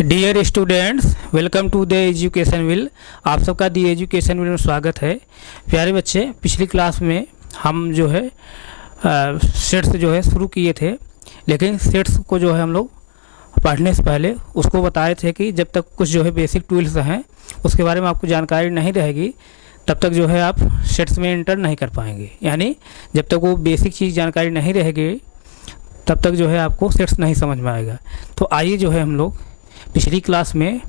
Dear students, welcome to the education will. आप सबका दी education will में स्वागत है। प्यारे बच्चे, पिछली क्लास में हम जो है सेट्स जो है शुरू किए थे, लेकिन सेट्स को जो है हम लोग पढ़ने से पहले उसको बताए थे कि जब तक कुछ जो है बेसिक टूल्स हैं उसके बारे में आपको जानकारी नहीं रहेगी तब तक जो है आप सेट्स में एंटर नहीं कर पाएंगे। यानी जब तक वो बेसिक चीज़ जानकारी नहीं रहेगी तब तक जो है आपको सेट्स नहीं समझ में आएगा। तो आइए जो है हम लोग पिछली क्लास में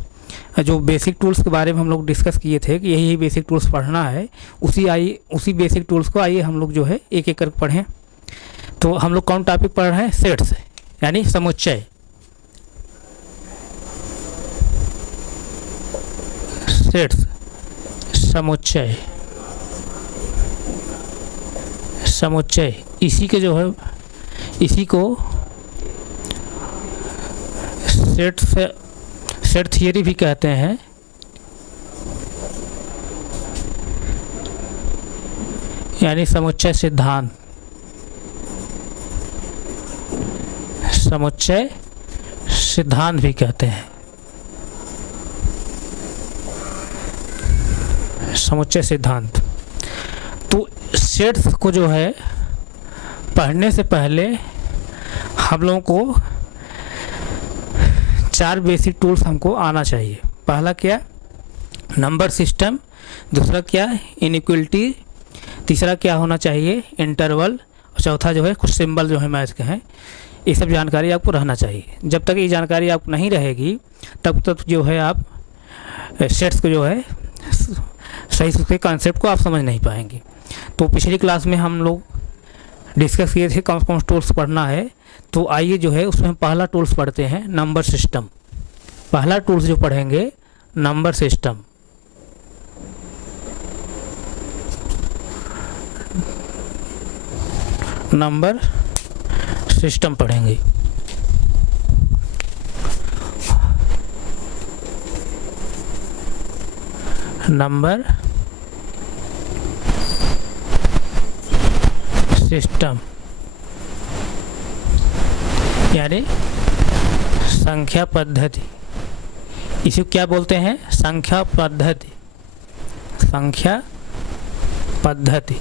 जो बेसिक टूल्स के बारे में हम लोग डिस्कस किए थे कि यही बेसिक टूल्स पढ़ना है, उसी बेसिक टूल्स को आइए हम लोग जो है एक एक करके पढ़ें। तो हम लोग कौन टॉपिक पढ़ रहे हैं? सेट्स, यानी समुच्चय। सेट्स, समुच्चय, समुच्चय इसी के जो है इसी को सेट थियरी भी कहते हैं। यानी समुच्चय सिद्धांत, समुच्चय सिद्धांत भी कहते हैं। समुच्चय सिद्धांत। तो सेट्स को जो है पढ़ने से पहले हम लोगों को 4 बेसिक टूल्स हमको आना चाहिए। पहला क्या? Number system. दूसरा क्या? इनइक्वलिटी। तीसरा क्या होना चाहिए? इंटरवल। और चौथा जो है कुछ सिंबल जो है मैथ के हैं। ये सब जानकारी आपको रहना चाहिए। जब तक ये जानकारी आपको नहीं रहेगी तब तक जो है आप सेट्स को जो है सही से कॉन्सेप्ट को आप समझ नहीं पाएंगे। तो पिछली क्लास में हम लोग डिस्कस किए थे कौन कौन टूल्स पढ़ना है। तो आइए जो है उसमें पहला टूल्स पढ़ते हैं, नंबर सिस्टम। पहला टूल्स जो पढ़ेंगे नंबर सिस्टम। नंबर सिस्टम पढ़ेंगे। नंबर सिस्टम यानी संख्या पद्धति। इसे क्या बोलते हैं? संख्या पद्धति। संख्या पद्धति।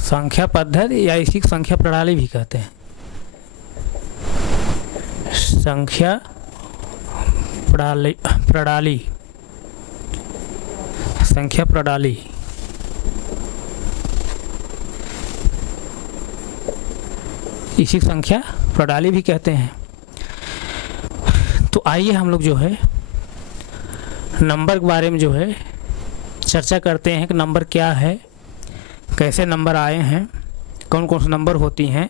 संख्या पद्धति या इसी संख्या प्रणाली भी कहते हैं। संख्या प्रणाली, संख्या प्रणाली। इसी संख्या प्रणाली भी कहते हैं। तो आइए हम लोग जो है नंबर के बारे में जो है चर्चा करते हैं कि नंबर क्या है, कैसे नंबर आए हैं, कौन कौन से नंबर होती हैं।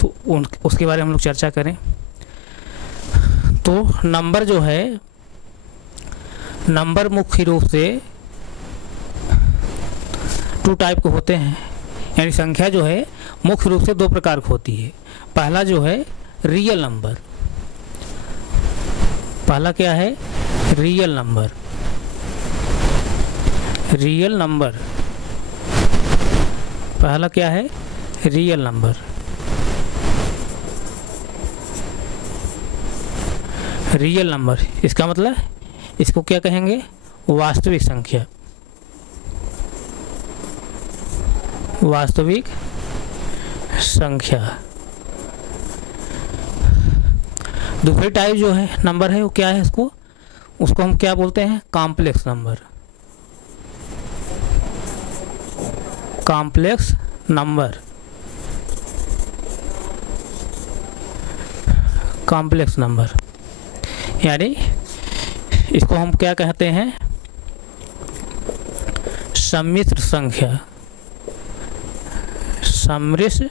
तो उसके बारे में हम लोग चर्चा करें। तो नंबर जो है, नंबर मुख्य रूप से 2 टाइप के होते हैं। यानी संख्या जो है मुख्य रूप से 2 प्रकार की होती है। पहला जो है रियल नंबर। पहला क्या है? Real number. Real number. पहला क्या है? Real number. रियल नंबर इसका मतलब इसको क्या कहेंगे? वास्तविक संख्या। वास्तविक संख्या। दूसरी टाइप जो है नंबर है वो क्या है? उसको हम क्या बोलते हैं? Complex number. Complex number. Complex number यानी इसको हम क्या कहते हैं? सम्मिश्र संख्या। सम्मिश्र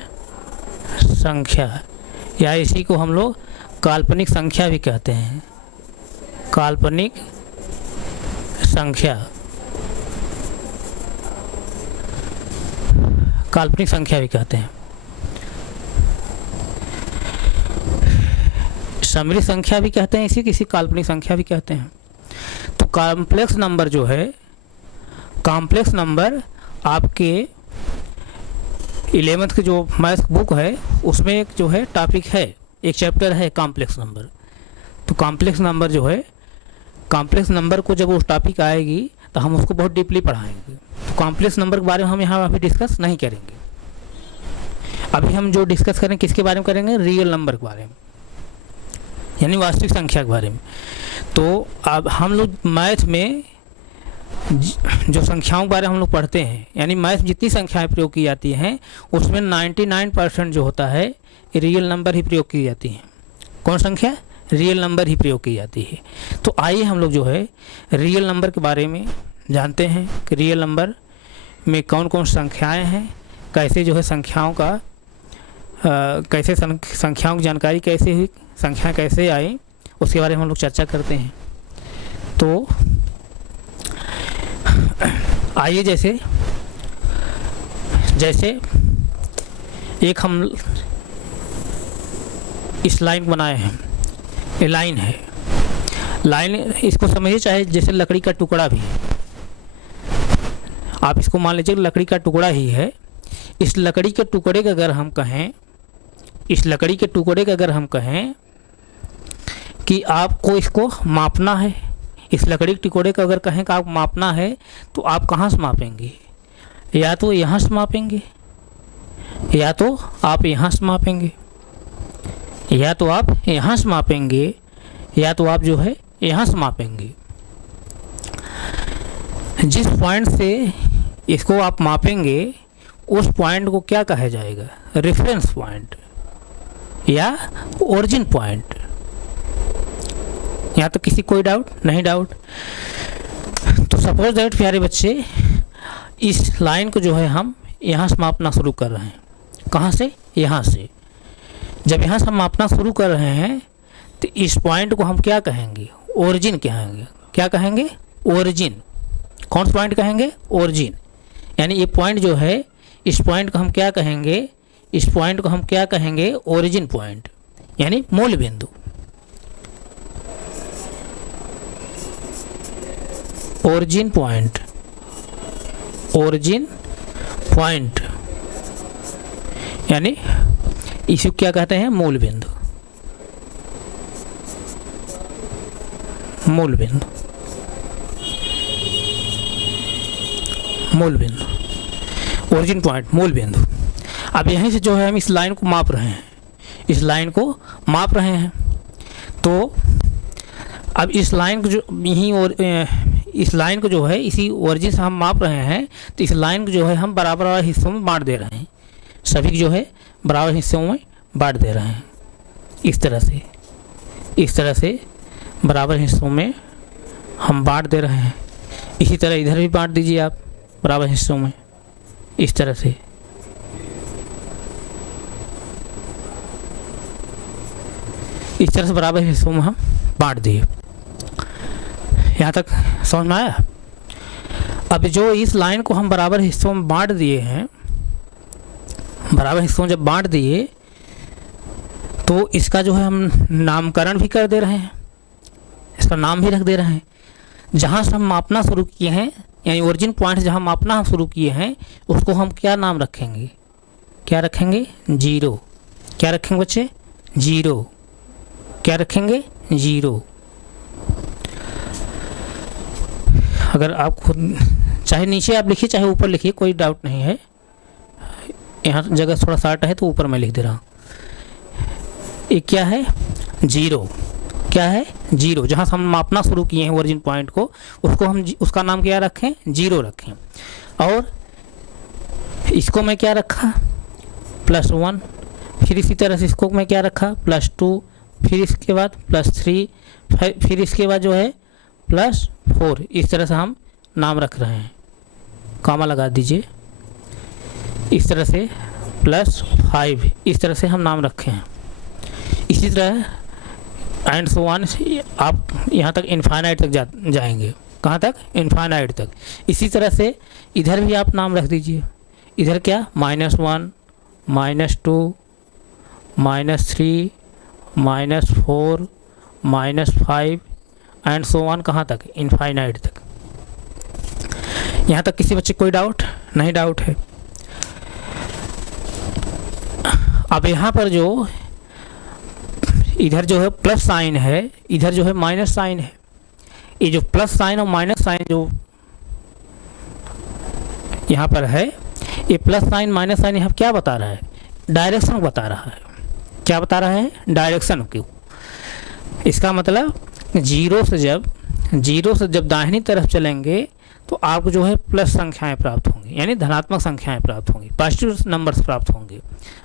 संख्या या इसी को हम लोग काल्पनिक संख्या भी कहते हैं। काल्पनिक संख्या। काल्पनिक संख्या भी कहते हैं। सम्मिश्र संख्या भी कहते हैं, इसी किसी काल्पनिक संख्या भी कहते हैं। तो कॉम्प्लेक्स नंबर जो है, कॉम्प्लेक्स नंबर आपके 11th की जो मैथ बुक है उसमें एक जो है टॉपिक है, एक चैप्टर है कॉम्प्लेक्स नंबर। तो कॉम्प्लेक्स नंबर जो है, कॉम्प्लेक्स नंबर को जब उस टॉपिक आएगी तो हम उसको बहुत डीपली पढ़ाएंगे। तो कॉम्प्लेक्स नंबर के बारे में हम यहाँ अभी डिस्कस नहीं करेंगे। अभी हम जो डिस्कस करेंगे किसके बारे में करेंगे, रियल नंबर के बारे में, यानी वास्तविक संख्या के बारे में। तो अब हम लोग मैथ में जो संख्याओं के बारे में हम लोग पढ़ते हैं, यानी मैथ में जितनी संख्याएं प्रयोग की जाती हैं उसमें 99% जो होता है रियल नंबर ही प्रयोग की जाती हैं। कौन संख्या, रियल नंबर ही प्रयोग की जाती है। तो आइए हम लोग जो है रियल नंबर के बारे में जानते हैं कि रियल नंबर में कौन कौन संख्याएं हैं, कैसे जो है संख्याओं का कैसे संख्याओं की जानकारी कैसे हुई, संख्या कैसे आई, उसके बारे में हम लोग चर्चा करते हैं। तो आइए जैसे एक हम इस लाइन बनाए हैं, ये लाइन है, लाइन इसको समझिए चाहे जैसे लकड़ी का टुकड़ा भी है, आप इसको मान लीजिए लकड़ी का टुकड़ा ही है। इस लकड़ी के टुकड़े का अगर हम कहें, इस लकड़ी के टुकड़े का अगर हम कहें कि आपको इसको मापना है, इस लकड़ी के टुकड़े का अगर कहें कि आप मापना है तो आप कहाँ से मापेंगे, या तो यहाँ से मापेंगे, या तो आप यहाँ से मापेंगे, या तो आप यहाँ से मापेंगे, या तो आप जो है यहाँ से मापेंगे। जिस पॉइंट से इसको आप मापेंगे उस पॉइंट को क्या कहा जाएगा, रेफरेंस पॉइंट या ओरिजिन पॉइंट। यहाँ तो किसी कोई डाउट नहीं, डाउट। तो सपोज दैट प्यारे बच्चे, इस लाइन को जो है हम यहाँ से मापना शुरू कर रहे हैं। कहाँ से, यहाँ से। जब यहाँ से हम मापना शुरू कर रहे हैं तो इस पॉइंट को हम क्या कहेंगे, ओरिजिन कहेंगे। क्या कहेंगे, ओरिजिन। कौन सा पॉइंट कहेंगे, ओरिजिन। यानी ये पॉइंट जो है, इस पॉइंट को हम क्या कहेंगे, इस पॉइंट को हम क्या कहेंगे, ओरिजिन पॉइंट, यानी मूल बिंदु। ओरिजिन पॉइंट, ओरिजिन पॉइंट यानी इसे क्या कहते हैं, मूल बिंदु। मूल बिंदु, मूल बिंदु, ओरिजिन पॉइंट, मूल बिंदु। अब यहीं से जो है हम इस लाइन को माप रहे हैं, इस लाइन को माप रहे हैं। तो अब इस लाइन को जो यहीं और इस लाइन को जो है इसी ओरिजिन से हम माप रहे हैं, तो इस लाइन को जो है हम बराबर बराबर हिस्सों में बांट दे रहे हैं। सभी जो है बराबर हिस्सों में बांट दे रहे हैं। इस तरह से, इस तरह से बराबर हिस्सों में हम बांट दे रहे हैं। इसी तरह इधर भी बांट दीजिए आप बराबर हिस्सों में, इस तरह से। इस तरह से बराबर हिस्सों में हम बांट दिए। यहाँ तक समझ में आया। अब जो इस लाइन को हम बराबर हिस्सों में बांट दिए हैं, बराबर हिस्सों में जब बांट दिए तो इसका जो है हम नामकरण भी कर दे रहे हैं, इसका नाम भी रख दे रहे हैं। जहाँ से हम मापना शुरू किए हैं, यानी ओरिजिन पॉइंट जहाँ मापना हम शुरू किए हैं, उसको हम क्या नाम रखेंगे, क्या रखेंगे, जीरो। क्या रखेंगे बच्चे, जीरो। क्या रखेंगे, जीरो। अगर आप खुद चाहे नीचे आप लिखिए चाहे ऊपर लिखिए, कोई डाउट नहीं है। यहाँ जगह थोड़ा शार्ट है तो ऊपर मैं लिख दे रहा हूँ। ये क्या है, जीरो। क्या है, जीरो। जहाँ से हम मापना शुरू किए हैं ओरिजिन पॉइंट को, उसको हम उसका नाम क्या रखें, जीरो रखें। और इसको मैं क्या रखा, +1। फिर इसी तरह से इसको मैं क्या रखा, +2। फिर इसके बाद +3। फिर इसके बाद जो है +4। इस तरह से हम नाम रख रहे हैं। कामा लगा दीजिए। इस तरह से +5। इस तरह से हम नाम रखे हैं। इसी तरह एंड सो ऑन, आप यहाँ तक इनफाइनाइट तक जाएंगे। कहाँ तक, इनफाइनाइट तक। इसी तरह से इधर भी आप नाम रख दीजिए। इधर क्या, -1, -2, -3, -4, -5 एंड सो ऑन। कहाँ तक, इनफाइनाइट तक। यहाँ तक किसी बच्चे कोई डाउट नहीं, डाउट है। अब यहाँ पर जो इधर जो है प्लस साइन है, इधर जो है माइनस साइन है। ये जो प्लस साइन और माइनस साइन जो यहाँ पर है, ये प्लस साइन माइनस साइन यहाँ क्या बता रहा है? डायरेक्शन बता रहा है। क्या बता रहा है? डायरेक्शन क्यों। इसका मतलब जीरो से जब दाहिनी तरफ चलेंगे तो आपको जो है प्लस संख्याएं प्राप्त होंगी, यानी धनात्मक संख्याएं प्राप्त होंगी, पॉजिटिव नंबर्स प्राप्त होंगे।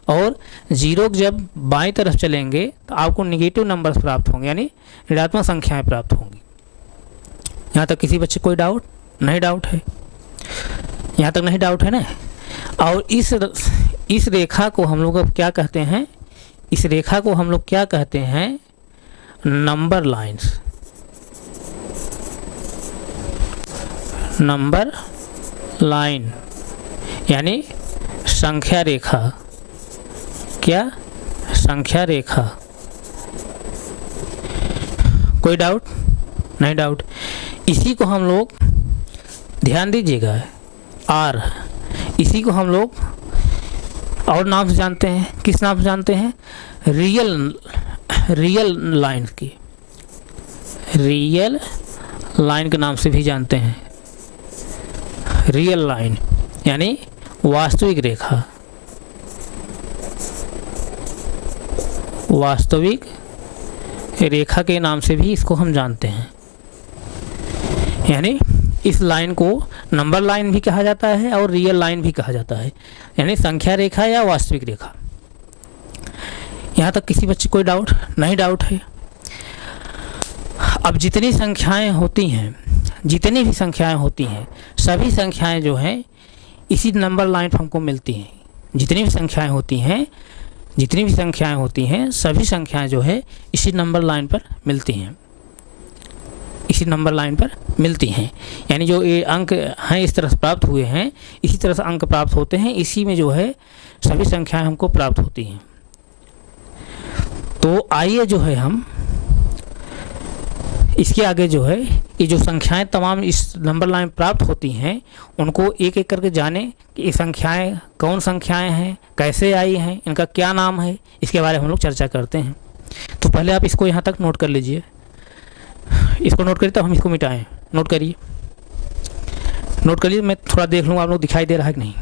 और जीरो जब बाईं तरफ चलेंगे तो आपको नेगेटिव नंबर्स प्राप्त होंगे, यानी ऋणात्मक संख्याएं प्राप्त होंगी। यहाँ तक किसी बच्चे कोई डाउट नहीं? डाउट है? यहाँ तक नहीं डाउट है ना? और इस रेखा को हम लोग अब क्या कहते हैं? इस रेखा को हम लोग क्या कहते हैं? Number lines. नंबर लाइन यानी संख्या रेखा। क्या? संख्या रेखा। कोई डाउट नहीं? डाउट। इसी को हम लोग, ध्यान दीजिएगा, आर, इसी को हम लोग और नाम से जानते हैं। किस नाम से जानते हैं? रियल लाइन की, रियल लाइन के नाम से भी जानते हैं। रियल लाइन यानी वास्तविक रेखा। वास्तविक रेखा के नाम से भी इसको हम जानते हैं। यानी इस लाइन को नंबर लाइन भी कहा जाता है और रियल लाइन भी कहा जाता है, यानी संख्या रेखा या वास्तविक रेखा। यहाँ तक किसी बच्चे कोई डाउट नहीं? डाउट है। अब जितनी संख्याएं होती हैं, जितनी भी संख्याएं होती हैं, सभी संख्याएं जो हैं इसी नंबर लाइन पर हमको मिलती हैं। जितनी भी संख्याएं होती हैं, जितनी भी संख्याएं होती हैं, सभी संख्याएं जो है इसी नंबर लाइन पर मिलती हैं, इसी नंबर लाइन पर मिलती हैं। यानी जो ये अंक हैं इस तरह से प्राप्त हुए हैं, इसी तरह से अंक प्राप्त होते हैं, इसी में जो है सभी संख्याएं हमको प्राप्त होती हैं। तो आइए जो है हम इसके आगे जो है ये जो संख्याएं तमाम इस नंबर लाइन प्राप्त होती हैं, उनको एक एक करके जाने कि ये संख्याएं कौन संख्याएं हैं, कैसे आई हैं, इनका क्या नाम है, इसके बारे में हम लोग चर्चा करते हैं। तो पहले आप इसको यहाँ तक नोट कर लीजिए। इसको नोट करिए, तो हम इसको मिटाएं। नोट करिए, नोट करिए। मैं थोड़ा देख लूँगा आप लोग दिखाई दे रहा है कि नहीं।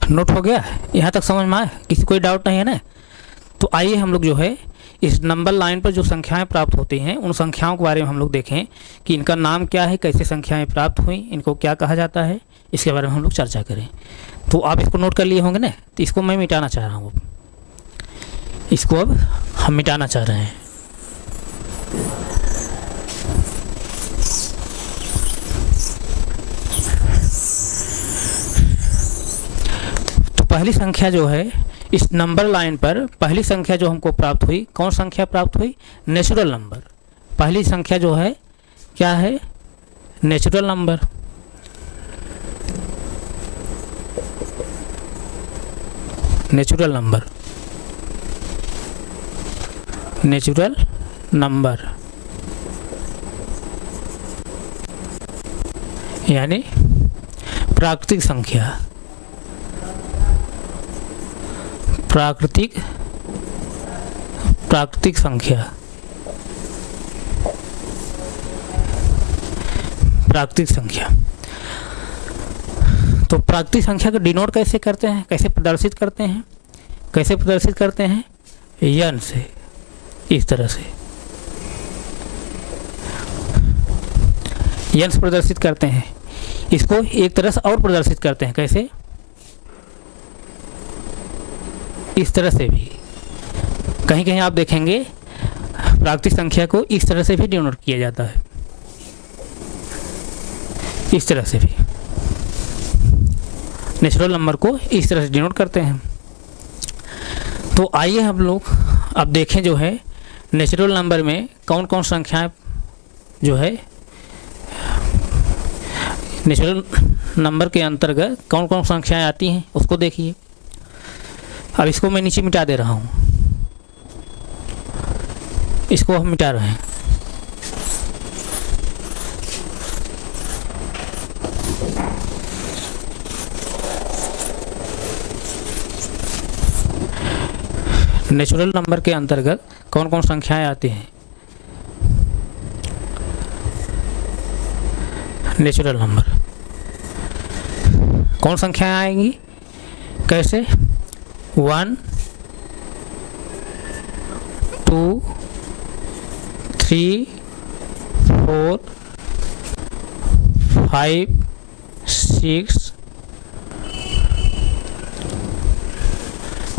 नोट हो गया? यहाँ तक समझ में आए? किसी कोई डाउट नहीं है ना? तो आइए हम लोग जो है इस नंबर लाइन पर जो संख्याएं प्राप्त होती हैं, उन संख्याओं के बारे में हम लोग देखें कि इनका नाम क्या है, कैसे संख्याएं प्राप्त हुई, इनको क्या कहा जाता है, इसके बारे में हम लोग चर्चा करें। तो आप इसको नोट कर लिए होंगे ना? तो इसको मैं मिटाना चाह रहा हूँ। इसको अब हम मिटाना चाह रहे हैं। पहली संख्या जो है इस नंबर लाइन पर, पहली संख्या जो हमको प्राप्त हुई, कौन संख्या प्राप्त हुई? Natural number. पहली संख्या जो है क्या है? Natural number. Natural number, natural number यानी प्राकृतिक संख्या। प्राकृतिक संख्या, प्राकृतिक संख्या। तो प्राकृतिक संख्या को डिनोट कैसे करते हैं, कैसे प्रदर्शित करते हैं? कैसे प्रदर्शित करते हैं? यन से, इस तरह से यन से प्रदर्शित करते हैं। इसको एक तरह से और प्रदर्शित करते हैं। कैसे? इस तरह से भी कहीं कहीं आप देखेंगे प्राकृतिक संख्या को इस तरह से भी डिनोट किया जाता है, इस तरह से भी नेचुरल नंबर को इस तरह से डिनोट करते हैं। तो आइए हम लोग अब देखें जो है नेचुरल नंबर में कौन कौन संख्याएं जो है नेचुरल नंबर के अंतर्गत कौन कौन संख्याएं आती हैं उसको देखिए। अब इसको मैं नीचे मिटा दे रहा हूँ, इसको हम मिटा रहे हैं। नेचुरल नंबर के अंतर्गत कौन कौन संख्याएं आती हैं। नेचुरल नंबर कौन संख्याएं आएंगी, कैसे? 1 2 3 4 5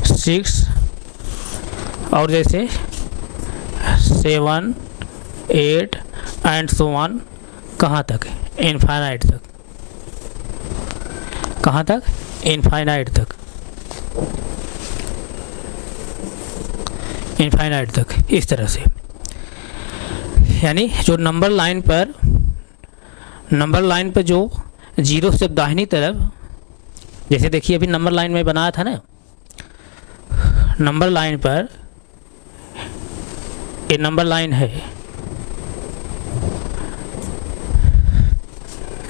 6 और जैसे 7 8 एंड सो ऑन, कहाँ तक? इनफाइनाइट तक। कहाँ तक? इनफाइनाइट तक, इनफाइनाइट तक, इस तरह से। यानी जो नंबर लाइन पर जो जीरो से दाहिनी तरफ, जैसे देखिए अभी नंबर लाइन में बनाया था ना, नंबर लाइन पर ये नंबर लाइन है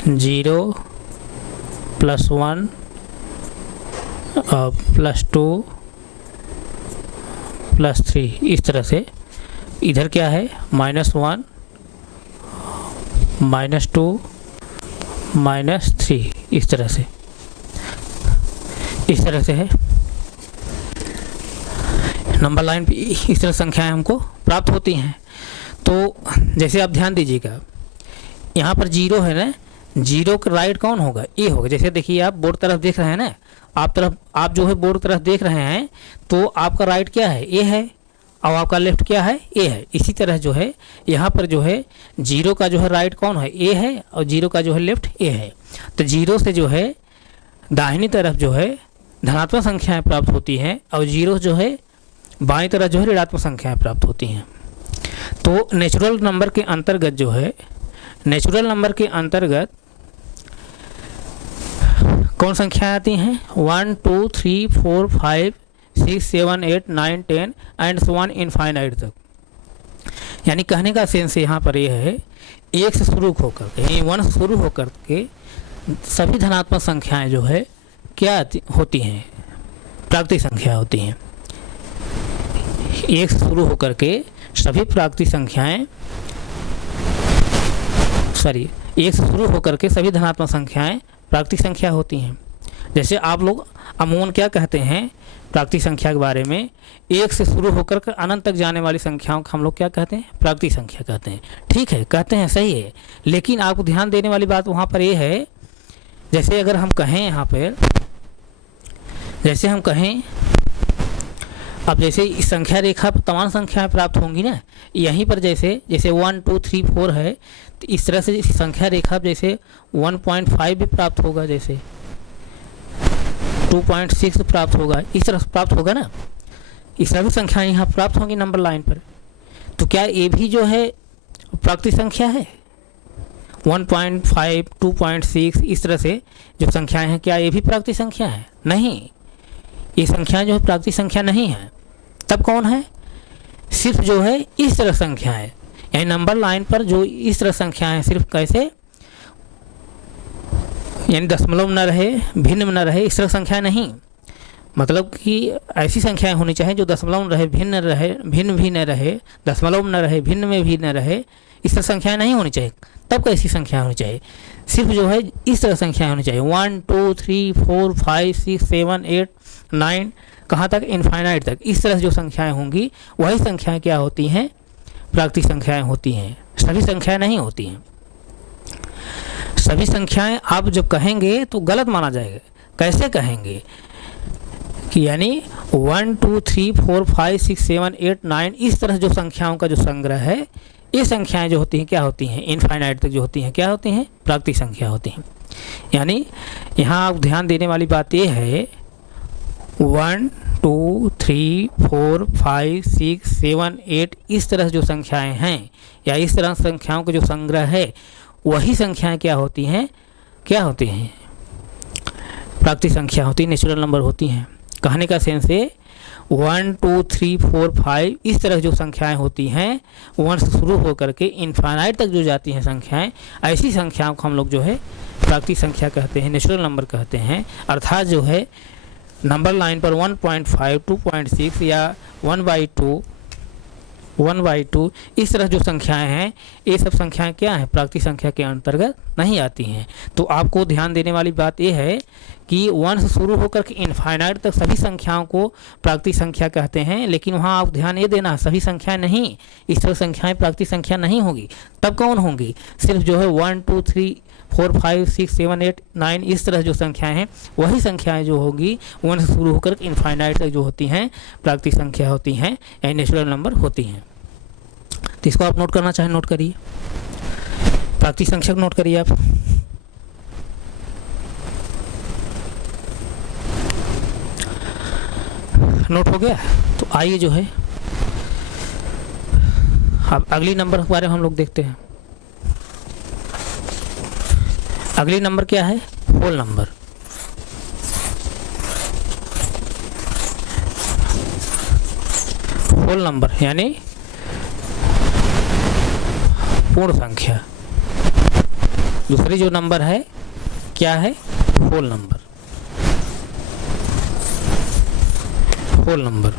0 +1 +2 +3, इस तरह से। इधर क्या है? -1 -2 -3, इस तरह से, इस तरह से है नंबर लाइन पे। इस तरह संख्याएं हमको प्राप्त होती हैं। तो जैसे आप ध्यान दीजिएगा, यहाँ पर 0 है ना, 0 का राइट कौन होगा? ए होगा। जैसे देखिए आप बोर्ड तरफ देख रहे हैं ना, आप जो है बोर्ड तरफ देख रहे हैं, तो आपका राइट क्या है? ए है, और आपका लेफ्ट क्या है? ए है। इसी तरह जो है यहाँ पर जो है 0 का जो है राइट कौन है? ए है, और 0 का जो है लेफ्ट ए है। तो 0 से जो है दाहिनी तरफ जो है धनात्मक संख्याएं प्राप्त होती हैं, और 0 जो है बाईं तरफ जो है ऋणात्मक संख्याएं प्राप्त होती हैं। तो नेचुरल नंबर के अंतर्गत जो है, नेचुरल नंबर के अंतर्गत कौन संख्याएं आती हैं? 1 2 3 4 5 6 7 8 9 10 एंड सो ऑन इनफाइनाइट तक। यानी कहने का सेंस यहाँ पर यह है, 1 से शुरू होकर के 1 से शुरू होकर के सभी धनात्मक संख्याएं जो है क्या होती हैं? प्राकृतिक संख्या होती हैं। 1 से शुरू होकर के सभी प्राकृतिक संख्याएं, 1 से शुरू होकर के सभी धनात्मक संख्याएं प्राकृतिक संख्या होती हैं। जैसे आप लोग अमूमन क्या कहते हैं प्राकृतिक संख्या के बारे में? 1 से शुरू होकर के अनंत तक जाने वाली संख्याओं को हम लोग क्या कहते हैं? प्राकृतिक संख्या कहते हैं। ठीक है, कहते हैं, सही है। लेकिन आपको ध्यान देने वाली बात वहाँ पर यह है, जैसे अगर हम कहें यहाँ पर, जैसे हम कहें अब जैसे इस संख्या रेखा पर तमाम संख्याएं प्राप्त होंगी ना, यहीं पर जैसे 1 2 3 4 है, तो इस तरह से इस संख्या रेखा जैसे 1.5 भी प्राप्त होगा, जैसे 2.6 प्राप्त होगा, इस तरह प्राप्त होगा ना। इस तरह की संख्याएं यहाँ प्राप्त होंगी नंबर लाइन पर। तो क्या ये भी जो है प्राकृतिक संख्या है? 1.5 2.6 इस तरह से जो संख्याएं हैं, क्या ये भी प्राकृतिक संख्या है? नहीं, ये संख्याएं जो है प्राकृतिक संख्या नहीं है। तब कौन है? सिर्फ जो है इस तरह संख्याएं, यानी नंबर लाइन पर जो इस तरह संख्याएं सिर्फ कैसे, यानी दशमलव न रहे, भिन्न न रहे, इस तरह संख्या नहीं। मतलब कि ऐसी संख्याएं होनी चाहिए जो दशमलव न रहे, भिन्न रहे, भिन्न भी न रहे, दशमलव न रहे, भिन्न में भी न रहे, इस तरह संख्याएं नहीं होनी चाहिए। तब कैसी संख्या होनी चाहिए? सिर्फ जो है इस तरह संख्याएं होनी चाहिए, 1 2 3 4 5 6 7 8 9, कहाँ तक? इनफाइनाइट तक। इस तरह जो संख्याएं होंगी वही संख्याएं क्या होती हैं? प्राकृतिक संख्याएं होती हैं। सभी संख्याएं नहीं होती हैं। सभी संख्याएं आप जब कहेंगे तो गलत माना जाएगा। कैसे कहेंगे? कि यानी 1 2 3 4 5 6 7 8 9 इस तरह जो संख्याओं का जो संग्रह है, ये संख्याएं जो होती हैं क्या होती हैं, इनफाइनाइट तक जो होती हैं क्या होती हैं, प्राकृतिक संख्या होती हैं। यानी यहाँ आप ध्यान देने वाली बात ये है 1 2 3 4 5 6 7 8 इस तरह जो संख्याएं हैं या इस तरह संख्याओं का जो संग्रह है, वही संख्याएं क्या होती हैं, क्या होती हैं, प्राकृतिक संख्या होती है, नेचुरल नंबर होती हैं। कहने का सेंस है 1 2 3 4 5 इस तरह जो संख्याएं होती हैं 1 से शुरू होकर के इनफाइनाइट तक जो जाती हैं संख्याएं, ऐसी संख्याओं को हम लोग जो है प्राकृतिक संख्या कहते हैं, नेचुरल नंबर कहते हैं। अर्थात जो है नंबर लाइन पर 1.5 2.6 या 1/2 इस तरह जो संख्याएं हैं, ये सब संख्याएं क्या हैं, प्राकृतिक संख्या के अंतर्गत नहीं आती हैं। तो आपको ध्यान देने वाली बात यह है कि 1 से शुरू होकर के इनफाइनाइट तक सभी संख्याओं को प्राकृतिक संख्या कहते हैं, लेकिन वहाँ आप ध्यान ये देना सभी संख्याएं नहीं, इस तरह संख्याएं प्राकृतिक संख्या नहीं होगी। तब कौन होंगी, सिर्फ जो है 1 2 3 4 5 6 7 8 9 इस तरह जो संख्याएं हैं, वही संख्याएं जो होगी 1 से शुरू होकर इनफाइनाइट तक जो होती हैं प्राकृतिक संख्या होती हैं या नेचुरल नंबर होती हैं। तो इसको आप नोट करना चाहें नोट करिए, प्राकृतिक संख्या को नोट करिए आप। नोट हो गया। तो आइए जो है अब अगली नंबर के बारे में हम लोग देखते हैं। अगली नंबर क्या है, होल नंबर। होल नंबर यानी पूर्ण संख्या। दूसरी जो नंबर है क्या है, होल नंबर। होल नंबर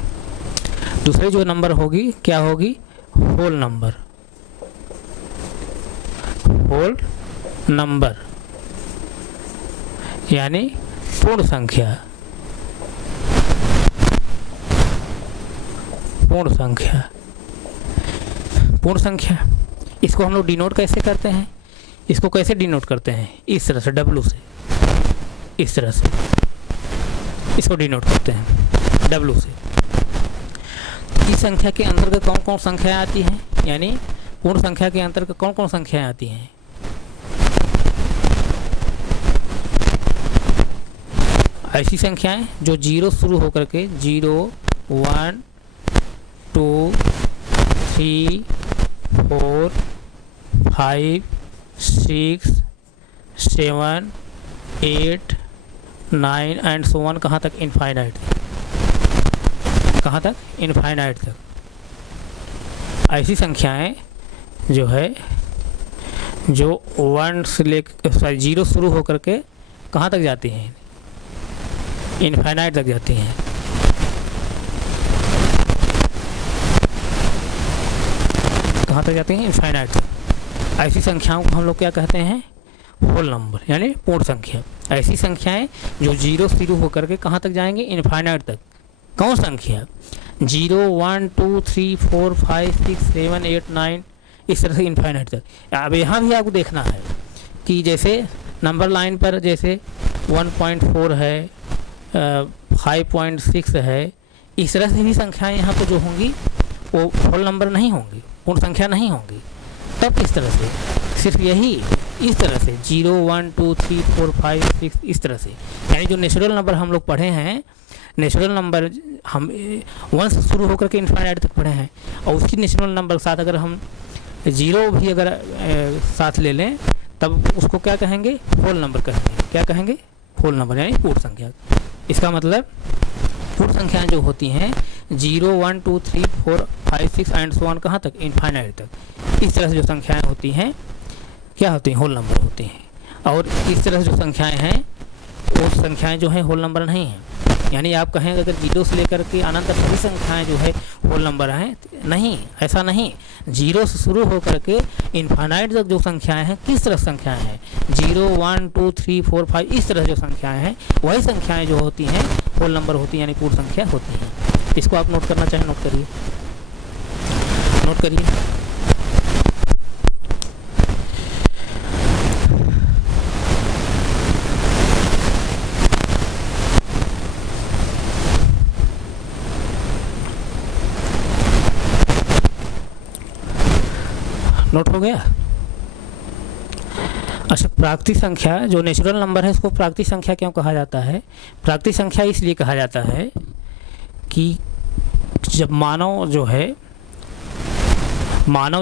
दूसरी जो नंबर होगी क्या होगी, होल नंबर। होल नंबर यानी पूर्ण संख्या। पूर्ण संख्या, पूर्ण संख्या इसको हम लोग डिनोट कैसे करते हैं, इसको कैसे डिनोट करते हैं, इस तरह से W से, इस तरह से इसको डिनोट करते हैं W से। तो इस संख्या के अंतर्गत कौन कौन संख्याएं आती हैं, यानी पूर्ण संख्या के अंतर्गत कौन कौन संख्याएं आती हैं, ऐसी संख्याएं जो 0 शुरू होकर के 0 1 2 3 4 5 6 7 8 9 एंड सो ऑन, कहाँ तक, इनफाइनाइट। कहाँ तक, इनफाइनाइट तक। ऐसी संख्याएं जो है जो 1 से लेकर 0 शुरू होकर के कहाँ तक जाती हैं, इनफाइनाइट तक जाती हैं। कहाँ तक जाती हैं, इनफाइनाइट तक। ऐसी संख्याओं को हम लोग क्या कहते हैं, होल नंबर यानी पूर्ण संख्या। ऐसी संख्याएं जो 0 शुरू होकर के कहाँ तक जाएंगे, इनफाइनाइट तक। कौन संख्या, 0 1 2 3 4 5 6 7 8 9 इस तरह से इनफाइनाइट तक। अब यहाँ भी आपको देखना है कि जैसे नंबर लाइन पर जैसे 1.4 है, 5.6 है, इस तरह से भी संख्याएं यहाँ पर जो होंगी वो होल नंबर नहीं होंगी, पूर्ण संख्या नहीं होंगी। तब इस तरह से सिर्फ यही इस तरह से 0 1 2 3 4 5 6 इस तरह से, यानी जो नेचुरल नंबर हम लोग पढ़े हैं, नेचुरल नंबर हम 1 से शुरू होकर के इनफाइनाइट तक पढ़े हैं, और उसकी नेचुरल नंबर के साथ अगर हम 0 भी अगर साथ ले लें तब उसको क्या कहेंगे, होल नंबर कहेंगे। क्या कहेंगे, होल नंबर यानी पूर्ण संख्या। इसका मतलब पूर्ण संख्याएं जो होती हैं 0 1 2 3 4 5 6 एंड सो ऑन, कहाँ तक, इनफाइनाइट तक। इस तरह से जो संख्याएं होती हैं क्या होती हैं, होल नंबर होती हैं। और इस तरह से जो संख्याएं हैं वो संख्याएं जो हैं होल नंबर नहीं हैं। यानी आप कहें अगर 0 से लेकर के अनंत तक सभी संख्याएं जो है होल नंबर हैं, नहीं, ऐसा नहीं। 0 से शुरू होकर के इनफाइनाइट तक जो संख्याएं हैं किस तरह संख्याएं हैं, 0 1 2 3 4 5 इस तरह जो संख्याएं हैं वही संख्याएं जो होती हैं होल नंबर होती हैं, यानी पूर्ण संख्या होती हैं। इसको आप नोट करना चाहें नोट करिए, नोट करिए। नोट हो गया। अच्छा, प्राकृतिक संख्या जो नेचुरल नंबर है इसको प्राकृतिक संख्या क्यों कहा जाता है? प्राकृतिक संख्या इसलिए कहा जाता है कि जब मानव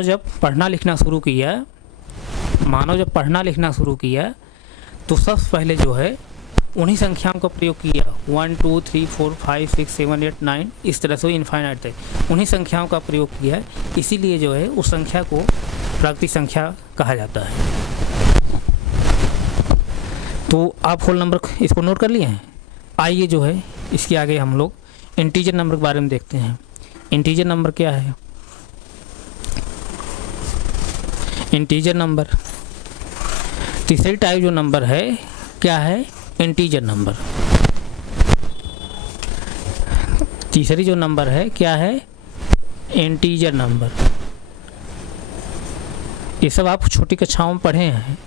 जब पढ़ना लिखना शुरू किया तो सबसे पहले जो है उन्हीं संख्याओं का प्रयोग किया। 1 2 3 4 5 6 7 8 9 इस तरह से इनफाइनाइट तक उन्हीं संख्याओं का प्रयोग किया, इसीलिए जो है उस संख्या को प्राकृतिक संख्या कहा जाता है। तो आप होल नंबर इसको नोट कर लिए हैं। आइए जो है इसके आगे हम लोग इंटीजर नंबर के बारे में देखते हैं। इंटीजर नंबर क्या है? इंटीजर नंबर तीसरी टाइप जो नंबर है क्या है? Integer number. तीसरी जो नंबर है क्या है? Integer number. ये सब आप छोटी कक्षाओं में पढ़े हैं,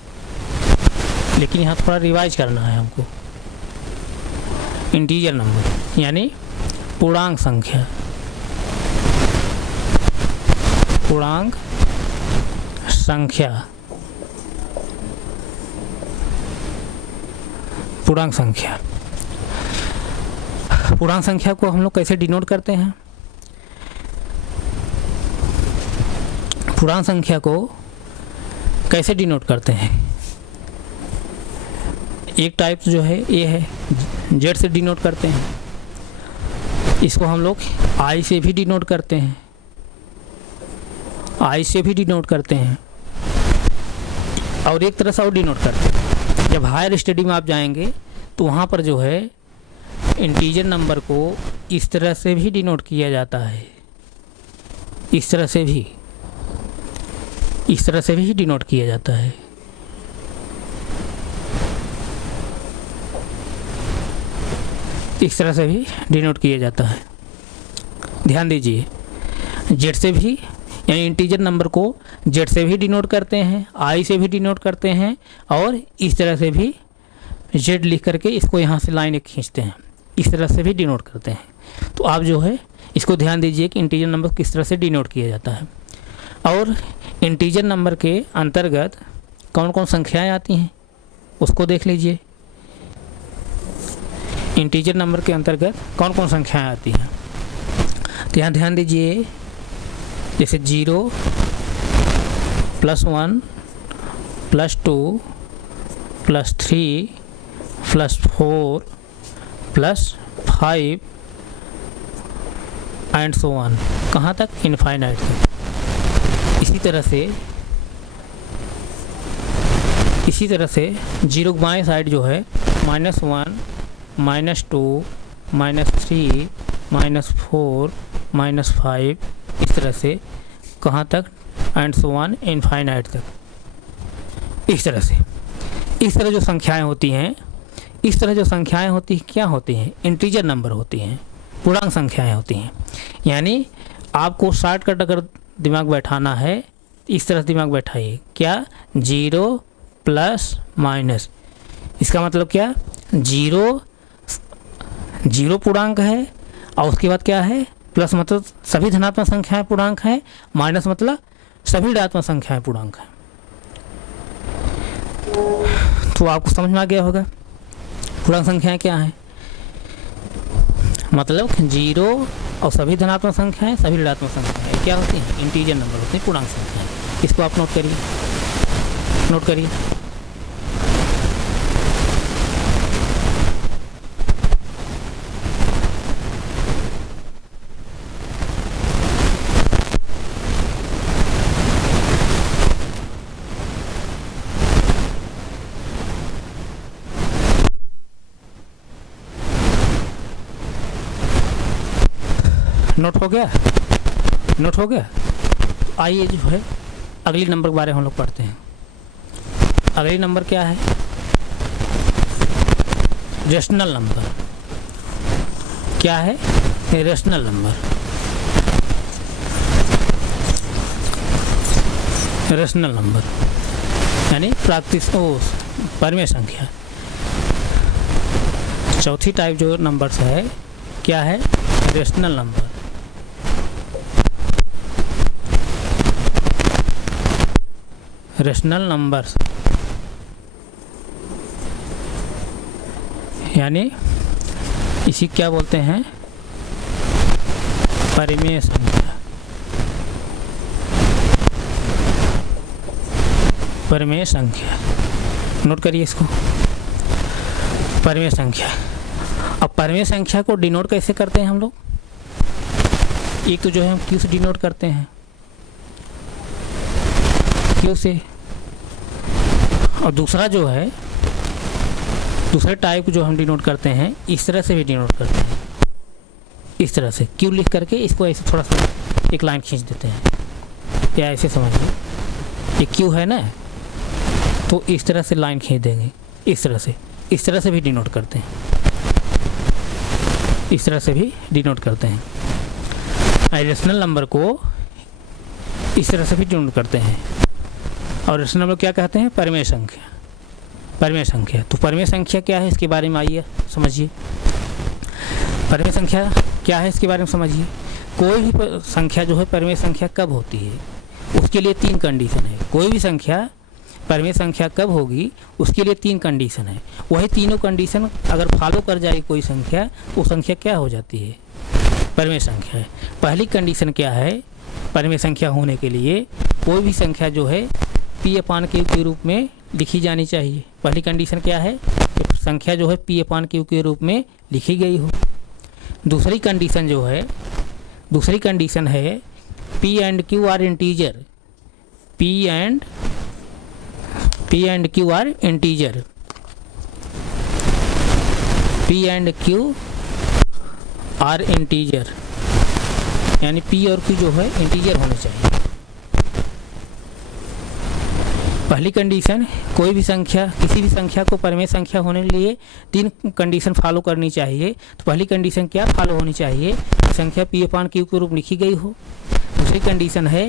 लेकिन यहाँ थोड़ा रिवाइज करना है हमको। इंटीजर नंबर यानी पूर्णांक संख्या। पूर्णांक संख्या। पूर्णांक संख्या। पूर्णांक संख्या को हम लोग कैसे डिनोट करते हैं? पूर्णांक संख्या को कैसे डिनोट करते हैं? एक टाइप जो है ये है जेड से डिनोट करते हैं। इसको हम लोग आई से भी डिनोट करते हैं। आई से भी डिनोट करते हैं और एक तरह से और डिनोट करते हैं। जब हायर स्टडी में आप जाएंगे तो वहाँ पर जो है इंटीजर नंबर को इस तरह से भी डिनोट किया जाता है। इस तरह से भी डिनोट किया जाता है। इस तरह से भी डिनोट किया जाता है। ध्यान दीजिए, जेड से भी यानी इंटीजर नंबर को जेड से भी डिनोट करते हैं, आई से भी डिनोट करते हैं और इस तरह से भी जेड लिख करके इसको यहाँ से लाइन एक खींचते हैं, इस तरह से भी डिनोट करते हैं। तो आप जो है इसको ध्यान दीजिए कि इंटीजर नंबर किस तरह से डिनोट किया जाता है। और इंटीजर नंबर के अंतर्गत कौन कौन संख्याएं आती हैं उसको देख लीजिए। इंटीजर नंबर के अंतर्गत कौन कौन संख्याएं आती हैं तो यहाँ ध्यान दीजिए, जैसे 0 +1 +2 +3 +4 +5 एंड सो ऑन, कहाँ तक? इनफाइनाइट तक। इसी तरह से 0 की बाएं साइड जो है -1 -2 -3 -4 -5 इस तरह से कहाँ तक? एंड सो ऑन इनफाइनाइट तक। इस तरह जो संख्याएं होती हैं, क्या होती हैं? इंटीजर नंबर होती हैं, पूर्णांक संख्याएं होती हैं। यानी आपको शॉर्टकट अगर दिमाग बैठाना है इस तरह से दिमाग बैठाइए। क्या? 0 +- इसका मतलब क्या? 0 पूर्णांक है और उसके बाद क्या है? प्लस मतलब सभी धनात्मक संख्याएं पूर्णांक हैं, माइनस मतलब सभी ऋणात्मक संख्याएं पूर्णांक हैं। तो आपको समझ में आ गया होगा पूर्णांक संख्याएं क्या हैं। मतलब 0 और सभी धनात्मक संख्याएं, सभी ऋणात्मक संख्याएं क्या होती हैं? इंटीजर नंबर होते हैं, पूर्णांक संख्याएं। इसको आप नोट करिए। नोट हो गया। आइए जो है अगली नंबर के बारे में हम लोग पढ़ते हैं। अगली नंबर क्या है? Rational number. क्या है? Rational number. रेशनल नंबर यानी परमेय संख्या। चौथी टाइप जो नंबर्स है क्या है? Rational number. रेशनल नंबर्स यानी इसी क्या बोलते हैं, परिमेय संख्या। परिमेय संख्या नोट करिए इसको, परिमेय संख्या। अब परिमेय संख्या को डिनोट कैसे करते हैं हम लोग? एक तो जो है हम क्यू से डिनोट करते हैं, क्यू से, और दूसरा जो है दूसरे टाइप जो हम डिनोट करते हैं इस तरह से भी डिनोट करते हैं, इस तरह से क्यू लिख करके इसको ऐसे थोड़ा सा एक लाइन खींच देते हैं, या ऐसे समझिए ये क्यू है ना, तो इस तरह से लाइन खींच देंगे, इस तरह से भी डिनोट करते हैं, इस तरह से भी डिनोट करते हैं। रेशनल नंबर को इस तरह से भी डिनोट करते हैं। और रेशनल नंबर क्या कहते हैं? परिमेय संख्या। परिमेय संख्या, तो परिमेय संख्या क्या है इसके बारे में आइए समझिए। परिमेय संख्या क्या है इसके बारे में समझिए। कोई भी संख्या जो है परिमेय संख्या कब होती है, उसके लिए 3 कंडीशन है। कोई भी संख्या परिमेय संख्या कब होगी उसके लिए 3 कंडीशन है। वही तीनों कंडीशन अगर फॉलो कर जाए कोई संख्या, वो संख्या क्या हो जाती है? परिमेय संख्या है। पहली कंडीशन क्या है? परिमेय संख्या होने के लिए कोई भी संख्या जो है P/Q के रूप में लिखी जानी चाहिए। पहली कंडीशन क्या है? कि संख्या जो है P/Q के रूप में लिखी गई हो। दूसरी कंडीशन है P and Q are integer. P and Q are integer. P and Q are integer, यानी P और Q जो है इंटीजर होने चाहिए। पहली कंडीशन, कोई भी संख्या, किसी भी संख्या को परिमेय संख्या होने के लिए 3 कंडीशन फॉलो करनी चाहिए। तो पहली कंडीशन क्या फॉलो होनी चाहिए? कि संख्या P/Q के रूप लिखी गई हो। दूसरी कंडीशन है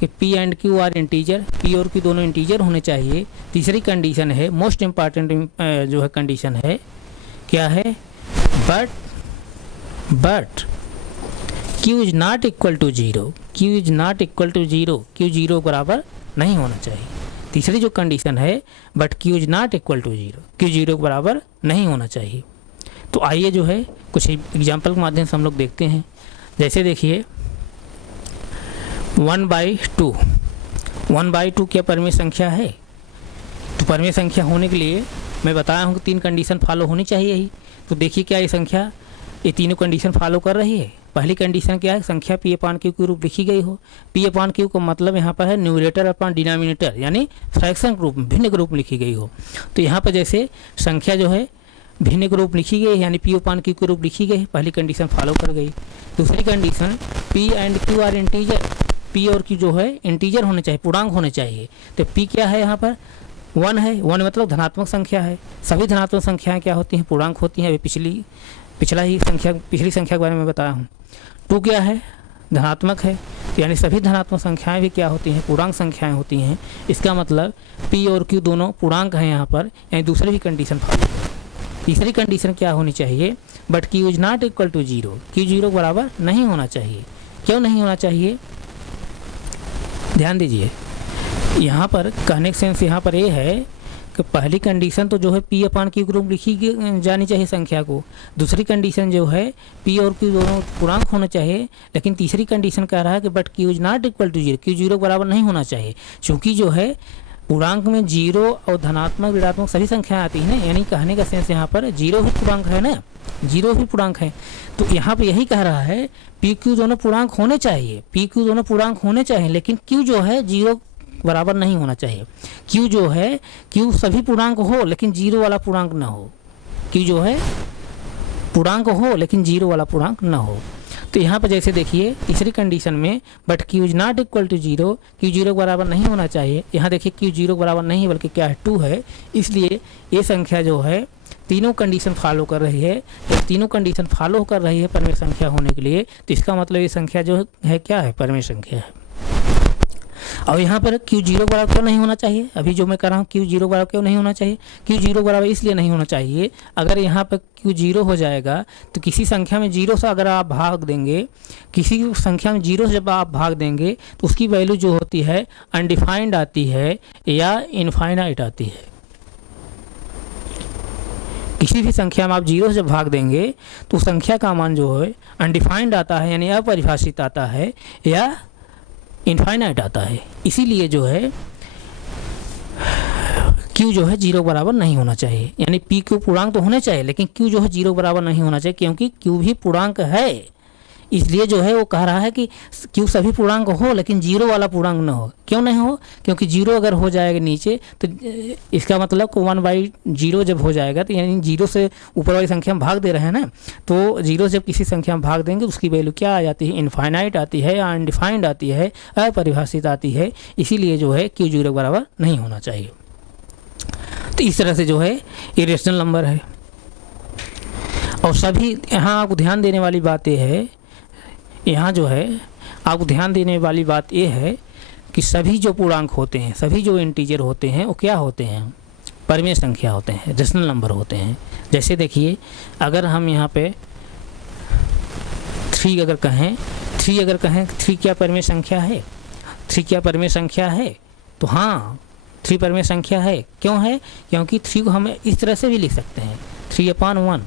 कि P and Q are integer, P और Q दोनों इंटीजर होने चाहिए। तीसरी कंडीशन है, मोस्ट इम्पॉर्टेंट जो है कंडीशन है, क्या है? But Q is not equal to 0। Q is not equal to 0, Q 0 बराबर नहीं होना चाहिए। तीसरी जो कंडीशन है, but Q is not equal to 0, Q 0 के बराबर नहीं होना चाहिए। तो आइए जो है कुछ एग्जाम्पल के माध्यम से हम लोग देखते हैं। जैसे देखिए 1/2, 1/2 क्या परिमेय संख्या है? तो परिमेय संख्या होने के लिए मैं बताया हूँ कि 3 कंडीशन फॉलो होनी चाहिए ही। तो देखिए क्या ये संख्या ये तीनों कंडीशन फॉलो कर रही है। पहली कंडीशन क्या है? संख्या P/Q के रूप लिखी गई हो। P/Q का मतलब यहाँ पर है न्यूमरेटर अपॉन डिनोमिनेटर, यानी फ्रैक्शन के रूप में, भिन्न के रूप में लिखी गई हो। तो यहाँ पर जैसे संख्या जो है भिन्न के रूप लिखी गई, यानी P/Q के रूप लिखी गई, पहली कंडीशन फॉलो कर गई। दूसरी condition, P and Q are integer, P और Q जो है इंटीजर होने चाहिए, पूर्णांक होने चाहिए। तो P क्या है यहाँ पर? 1 है। 1 मतलब धनात्मक संख्या है। सभी धनात्मक संख्याएँ क्या होती हैं? पूर्णांक होती हैं। अभी पिछली संख्या के बारे में बताया हूँ। 2 क्या है? धनात्मक है, यानी सभी धनात्मक संख्याएं भी क्या होती हैं? पूर्णांक संख्याएं होती हैं। इसका मतलब P और Q दोनों पूर्णांक हैं यहाँ पर, यानी दूसरी भी कंडीशन फॉलो है। तीसरी कंडीशन क्या होनी चाहिए? But Q is not equal to 0, Q 0 बराबर नहीं होना चाहिए। क्यों नहीं होना चाहिए? ध्यान दीजिए, यहाँ पर कहने का सेंस यहाँ पर ये है कि पहली कंडीशन तो जो है P/Q के रूप लिखी जानी चाहिए संख्या को। दूसरी कंडीशन जो है P और Q दोनों पूर्णांक होना चाहिए। लेकिन तीसरी कंडीशन कह रहा है कि but Q is not equal to 0, Q 0 बराबर नहीं होना चाहिए। क्योंकि जो है पूर्णांक में 0 और धनात्मक ऋणात्मक सभी संख्याएं आती हैं ना, यानी कहने का सेंस यहाँ पर 0 भी पूर्णांक है ना, 0 भी पूर्णांक है। तो यहाँ पर यही कह रहा है P/Q दोनों पूर्णांक होने चाहिए, P/Q दोनों पूर्णांक होने चाहिए, लेकिन Q जो है 0 बराबर नहीं होना चाहिए। Q जो है, Q सभी पूर्णांक हो लेकिन 0 वाला पूर्णांक ना हो। Q जो है पूर्णांक हो लेकिन 0 वाला पूर्णांक ना हो। तो यहाँ पर जैसे देखिए तीसरी कंडीशन में but Q is not equal to 0, Q 0 बराबर नहीं होना चाहिए। यहाँ देखिए Q 0 बराबर नहीं बल्कि क्या है? 2 है। इसलिए ये संख्या जो है तीनों कंडीशन फॉलो कर रही है। जब तीनों कंडीशन फॉलो कर रही है परिमेय संख्या होने के लिए, तो इसका मतलब ये संख्या जो है क्या है? परिमेय संख्या है। और यहाँ पर Q0 बराबर क्यों नहीं होना चाहिए, अभी जो मैं कर रहा हूँ Q0 बराबर क्यों नहीं होना चाहिए, Q0 बराबर इसलिए नहीं होना चाहिए, अगर यहाँ पर Q0 हो जाएगा तो किसी संख्या में 0 से अगर आप भाग देंगे, किसी संख्या में 0 से जब आप भाग देंगे तो उसकी वैल्यू जो होती है अनडिफाइंड आती है या इनफाइनाइट आती है। किसी भी संख्या में आप 0 से भाग देंगे तो संख्या का मान जो है अनडिफाइंड आता है यानी अपरिभाषित आता है या इनफाइनाइट आता है। इसीलिए जो है Q जो है 0 बराबर नहीं होना चाहिए, यानी P Q पूर्णांक तो होने चाहिए लेकिन Q जो है 0 बराबर नहीं होना चाहिए, क्योंकि Q भी पूर्णांक है। इसलिए जो है वो कह रहा है कि Q सभी पूर्णांक हो लेकिन 0 वाला पूर्णांक न हो। क्यों नहीं हो, क्योंकि 0 अगर हो जाएगा नीचे तो इसका मतलब 1/0 जब हो जाएगा तो यानी 0 से ऊपर वाली संख्या में भाग दे रहे हैं ना, तो 0 जब किसी संख्या में भाग देंगे उसकी वैल्यू क्या आ जाती है, इनफाइनाइट आती है या अनडिफाइंड आती है, अपरिभाषित आती है। इसीलिए जो है Q 0 बराबर नहीं होना चाहिए। तो इस तरह से जो है इरेशनल नंबर है। और सभी यहाँ आपको ध्यान देने वाली बात यह है, यहाँ जो है आपको ध्यान देने वाली बात यह है कि सभी जो पूर्णांक होते हैं, सभी जो इंटीजर होते हैं वो क्या होते हैं, परिमेय संख्या होते हैं, रेशनल नंबर होते हैं। जैसे देखिए अगर हम यहाँ पे 3 अगर कहें 3 क्या परिमेय संख्या है, 3 क्या परिमेय संख्या है, तो हाँ 3 परिमेय संख्या है। क्यों है, क्योंकि 3 को हम इस तरह से भी लिख सकते हैं 3/1,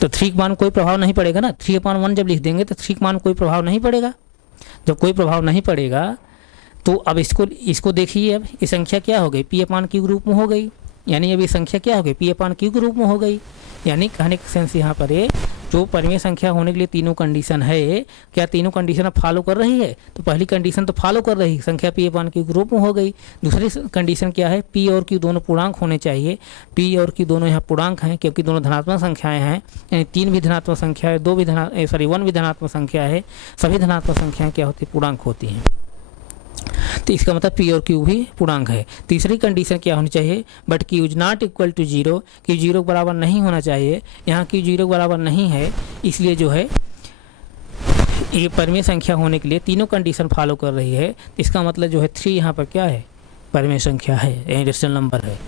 तो 3 मान कोई प्रभाव नहीं पड़ेगा ना। 3/1 जब लिख देंगे तो 3 मान कोई प्रभाव नहीं पड़ेगा। जब कोई प्रभाव नहीं पड़ेगा तो अब इसको देखिए, अब ये संख्या क्या हो गई, P/Q के रूप में हो गई, यानी अब ये संख्या क्या हो गई, P/Q के रूप में हो गई। यानी कहने का सेंस यहाँ पर है जो परिमेय संख्या होने के लिए तीनों कंडीशन है, क्या तीनों कंडीशन अब फॉलो कर रही है, तो पहली कंडीशन तो फॉलो कर रही, संख्या P/Q के रूप में हो गई। दूसरी कंडीशन क्या है, P और Q दोनों पूर्णांक होने चाहिए। P और Q दोनों यहाँ पूर्णांक हैं क्योंकि दोनों धनात्मक संख्याएं हैं, यानी 3 भी धनात्मक संख्या है, 1 भी धनात्मक संख्या है। सभी धनात्मक संख्याएं क्या होती है, पूर्णांक होती हैं। तो इसका मतलब P और Q भी पूर्णांक है। तीसरी कंडीशन क्या होनी चाहिए, but Q is not equal to 0, Q 0 बराबर नहीं होना चाहिए। यहाँ Q 0 बराबर नहीं है, इसलिए जो है ये परिमेय संख्या होने के लिए तीनों कंडीशन फॉलो कर रही है। इसका मतलब जो है 3 यहाँ पर क्या है, परिमेय संख्या है, यानी रेशनल नंबर है।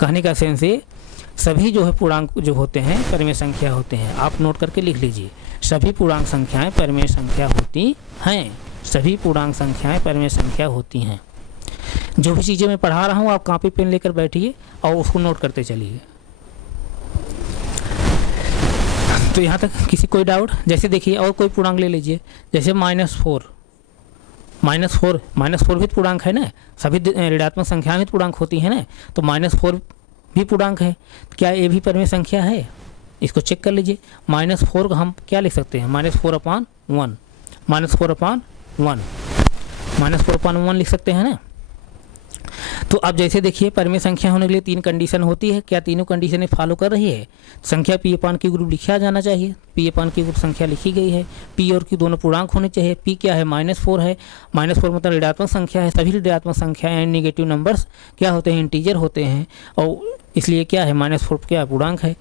कहने का सेंस है सभी जो है पूर्णांक जो होते हैं परिमेय संख्या होते हैं। आप नोट करके लिख लीजिए, सभी पूर्णांक संख्याएं परिमेय संख्या होती हैं। सभी पूर्णांक संख्याएं परिमेय संख्या होती हैं। जो भी चीज़ें मैं पढ़ा रहा हूँ आप कॉपी पेन लेकर बैठिए और उसको नोट करते चलिए। तो यहाँ तक किसी कोई डाउट, जैसे देखिए और कोई पूर्णांक ले लीजिए, जैसे -4 भी पूर्णांक है ना, सभी ऋणात्मक संख्याएं भी पूर्णांक होती हैं ना, तो -4 भी पूर्णांक है। क्या ये भी परिमेय संख्या है, इसको चेक कर लीजिए। -4 को हम क्या लिख सकते हैं, -4/1 लिख सकते हैं ना। तो अब जैसे देखिए परिमेय संख्या होने के लिए 3 कंडीशन होती है, क्या तीनों कंडीशन फॉलो कर रही है, संख्या P/Q ग्रुप लिखा जाना चाहिए। P/Q ग्रुप संख्या लिखी गई है, P और Q दोनों पूर्णांक होने चाहिए। P क्या है, -4 है, -4 मतलब ऋणात्मक संख्या है। सभी ऋणात्मक संख्याएं नेगेटिव नंबर्स क्या होते हैं, इंटीजर होते हैं, और इसलिए क्या है -4 क्या पूर्णांक है।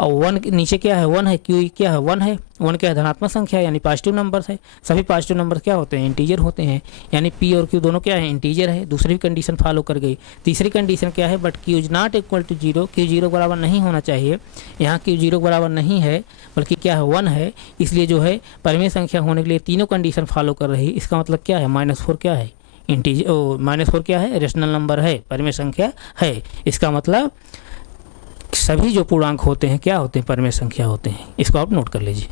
और 1 नीचे क्या है, 1 है, Q क्या है, 1 है, 1 क्या है, धनात्मक संख्या यानी पॉजिटिव नंबर्स है। सभी पॉजिटिव नंबर क्या होते हैं, इंटीजर होते हैं, यानी P और Q दोनों क्या है, इंटीजर है। दूसरी कंडीशन फॉलो कर गई। तीसरी कंडीशन क्या है, but Q is not equal to 0, Q 0 बराबर नहीं होना चाहिए। यहाँ Q 0 बराबर नहीं है बल्कि क्या है, 1 है। इसलिए जो है परिमेय संख्या होने के लिए तीनों कंडीशन फॉलो कर रही है। इसका मतलब क्या है, -4 क्या है, इंटीजर, -4 क्या है, रेशनल नंबर है, परिमेय संख्या है। इसका मतलब सभी जो पूर्णांक होते हैं क्या होते हैं, परिमेय संख्या होते हैं। इसको आप नोट कर लीजिए,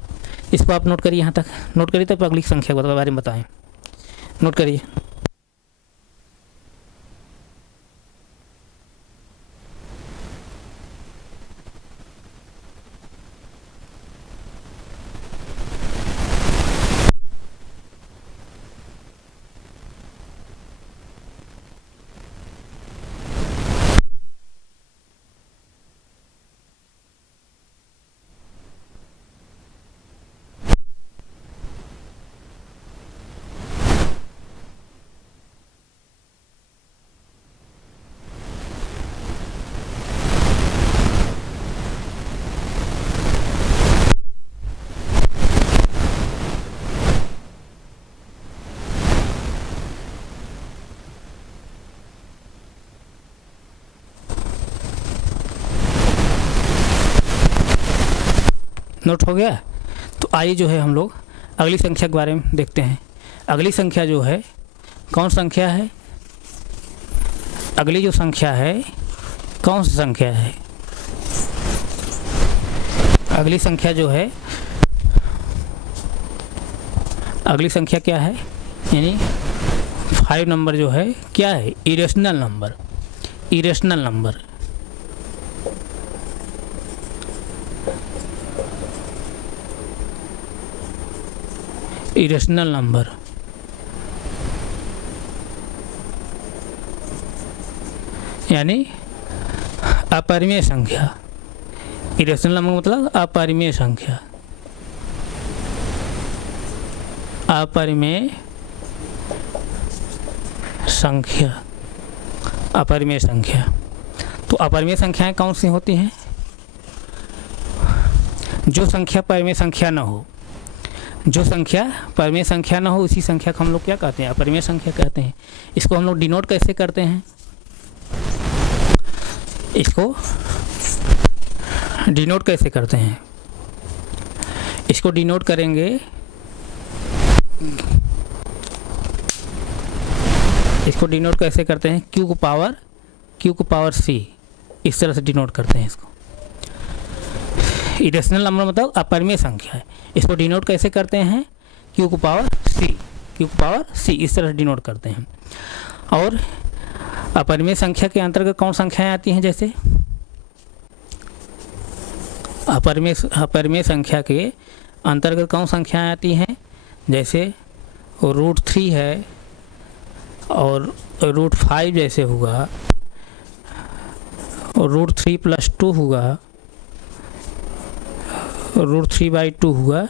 इसको आप नोट करिए, यहाँ तक नोट करिए, तब अगली संख्या के बारे में बताएं। नोट करिए। नोट हो गया। तो आइए जो है हम लोग अगली संख्या के बारे में देखते हैं। अगली संख्या जो है कौन संख्या है, अगली जो संख्या है कौन सी संख्या है? अगली संख्या जो है, अगली संख्या क्या है, यानी 5 नंबर जो है क्या है? Irrational number. Irrational number, irrational number यानी अपरिमेय संख्या। इरेशनल नंबर मतलब अपरिमेय संख्या। अपरिमेय संख्या, अपरिमेय संख्या। तो अपरिमेय संख्याएं कौन सी होती हैं? जो संख्या परिमेय संख्या न हो, जो संख्या परिमेय संख्या न हो उसी संख्या को हम लोग क्या कहते हैं? अपरिमेय संख्या कहते हैं। इसको हम लोग डिनोट कैसे करते हैं? इसको डिनोट कैसे करते हैं? इसको डिनोट करेंगे, इसको डिनोट कैसे करते हैं? Q को पावर C, इस तरह से डिनोट करते हैं इसको। इरेशनल नंबर मतलब अपरिमेय संख्या है, इसको डिनोट कैसे करते हैं? Q को पावर C, इस तरह से डिनोट करते हैं। और अपरिमेय संख्या के अंतर्गत कौन संख्याएं आती हैं? जैसे अपरिमेय संख्या के अंतर्गत कौन संख्याएं आती हैं? जैसे √3 है और √5 जैसे होगा, और √3 + 2 होगा, √3/2 हुआ,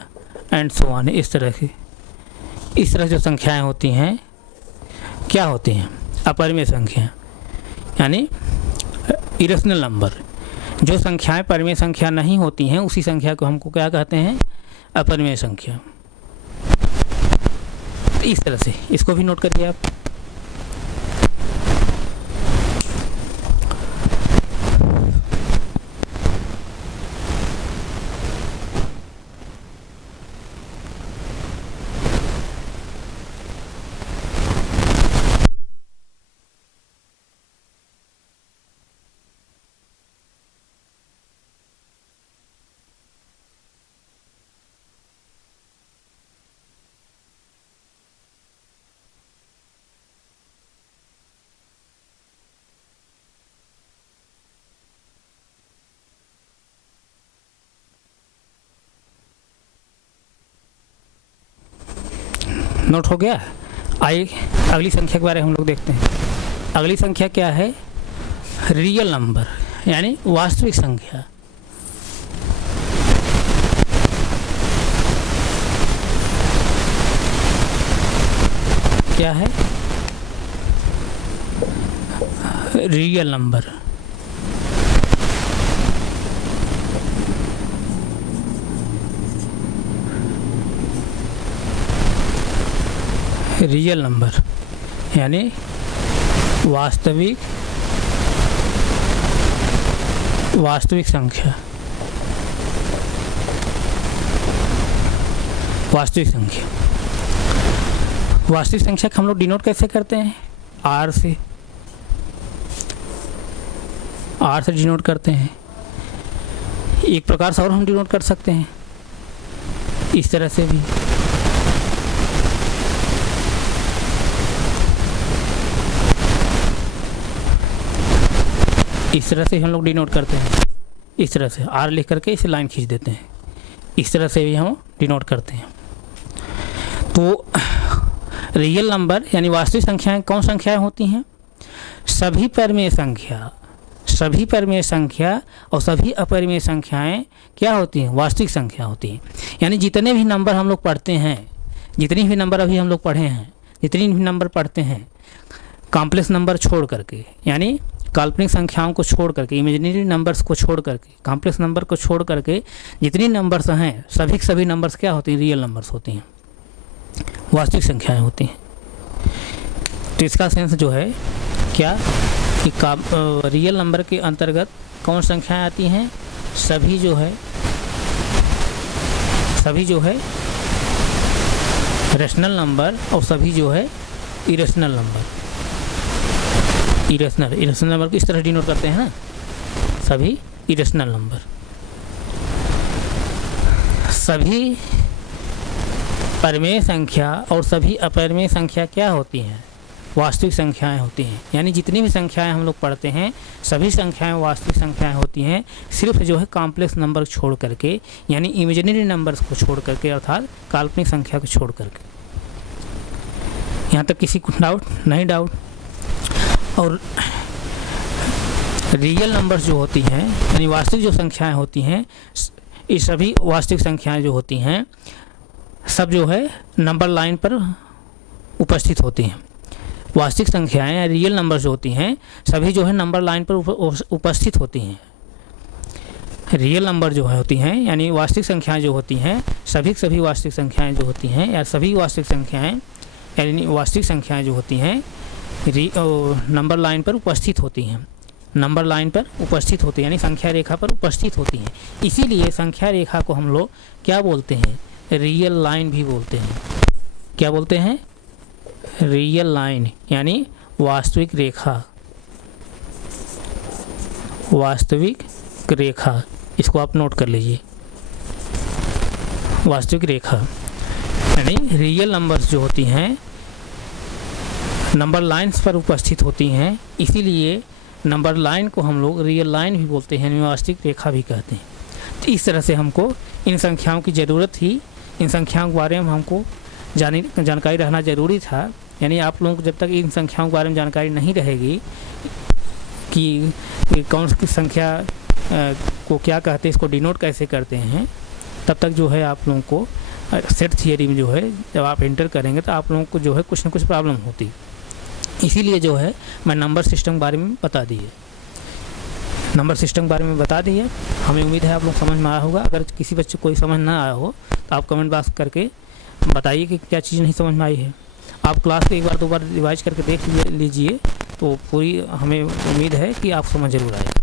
एंड सो ऑन। इस तरह जो संख्याएं होती हैं क्या होती हैं? अपरिमेय संख्या, यानी इरेशनल नंबर। जो संख्याएं परिमेय संख्या नहीं होती हैं उसी संख्या को हमको क्या कहते हैं? अपरिमेय संख्या। इस तरह से इसको भी नोट करिए आप। नोट हो गया। आइए अगली संख्या के बारे में हम लोग देखते हैं। अगली संख्या क्या है? रियल नंबर, यानी वास्तविक संख्या। क्या है? Real number. रियल नंबर यानी वास्तविक संख्या। वास्तविक संख्या, वास्तविक संख्या को हम लोग डिनोट कैसे करते हैं? R से डिनोट करते हैं। एक प्रकार से और हम डिनोट कर सकते हैं इस तरह से भी। इस तरह से हम लोग डिनोट करते हैं, इस तरह से R लिख करके इसे लाइन खींच देते हैं। इस तरह से भी हम डिनोट करते हैं। तो रियल नंबर यानी वास्तविक संख्याएं कौन संख्याएं होती हैं? सभी परिमेय संख्या, सभी परिमेय संख्या और सभी अपरिमेय संख्याएं क्या होती हैं? वास्तविक संख्या होती हैं। यानी जितने भी नंबर हम लोग पढ़ते हैं, जितनी भी नंबर अभी हम लोग पढ़े हैं, जितनी भी नंबर पढ़ते हैं कॉम्प्लेक्स नंबर छोड़ करके, यानी काल्पनिक संख्याओं को छोड़ करके, इमेजिनरी नंबर्स को छोड़ करके, कॉम्प्लेक्स नंबर को छोड़ करके जितनी नंबर्स हैं सभी नंबर्स क्या होती हैं? रियल नंबर्स होती हैं, वास्तविक संख्याएं होती हैं। तो इसका सेंस जो है क्या कि रियल नंबर के अंतर्गत कौन संख्याएं आती हैं? सभी जो है सभी जो है रेशनल नंबर और सभी जो है इरेशनल नंबर। इरेशनल नंबर किस तरह डिनोट करते हैं ना, सभी इरेशनल नंबर। सभी परिमेय संख्या और सभी अपरिमेय संख्या क्या होती हैं? वास्तविक संख्याएं होती हैं। यानी जितनी भी संख्याएं हम लोग पढ़ते हैं सभी संख्याएं वास्तविक संख्याएं होती हैं, सिर्फ जो है कॉम्प्लेक्स नंबर छोड़ करके, यानी इमेजिनरी नंबर्स को छोड़ करके, अर्थात काल्पनिक संख्या को छोड़ करके। यहाँ तक किसी को डाउट नहीं? डाउट। और रियल नंबर्स जो होती हैं, यानी वास्तविक जो संख्याएं होती हैं, ये सभी वास्तविक संख्याएं जो होती हैं सब जो है नंबर लाइन पर उपस्थित होती हैं। वास्तविक संख्याएं या रियल नंबर जो होती हैं सभी जो है नंबर लाइन पर उपस्थित होती हैं। रियल नंबर जो है होती हैं, यानी वास्तविक संख्याएं जो होती हैं, सभी वास्तविक संख्याएं जो होती हैं, या सभी वास्तविक संख्याएं यानी वास्तविक संख्याएं जो होती हैं नंबर लाइन पर उपस्थित होती हैं। नंबर लाइन पर उपस्थित होती हैं, यानी संख्या रेखा पर उपस्थित होती हैं। इसीलिए संख्या रेखा को हम लोग क्या बोलते हैं? रियल लाइन भी बोलते हैं। क्या बोलते हैं? रियल लाइन, यानी वास्तविक रेखा। वास्तविक रेखा, इसको आप नोट कर लीजिए। वास्तविक रेखा यानी रियल नंबर्स जो होती हैं नंबर लाइन्स पर उपस्थित होती हैं, इसीलिए नंबर लाइन को हम लोग रियल लाइन भी बोलते हैं, वास्तविक रेखा भी कहते हैं। तो इस तरह से हमको इन संख्याओं की ज़रूरत थी, इन संख्याओं के बारे में हमको जानकारी रहना ज़रूरी था। यानी आप लोगों को जब तक इन संख्याओं के बारे में जानकारी नहीं रहेगी कि कौन सी संख्या को क्या कहते हैं, इसको डिनोट कैसे करते हैं, तब तक जो है आप लोगों को सेट थियरी में जो है जब आप एंटर करेंगे तो आप लोगों को जो है कुछ ना कुछ प्रॉब्लम होती। इसीलिए जो है मैं नंबर सिस्टम के बारे में बता दिए, नंबर सिस्टम के बारे में बता दिए। हमें उम्मीद है आप लोग समझ में आया होगा। अगर किसी बच्चे को कोई समझ ना आया हो तो आप कमेंट बॉक्स करके बताइए कि क्या चीज़ नहीं समझ में आई है। आप क्लास को एक बार दो बार रिवाइज करके देख लीजिए, तो पूरी हमें उम्मीद है कि आप समझ जरूर आएगा।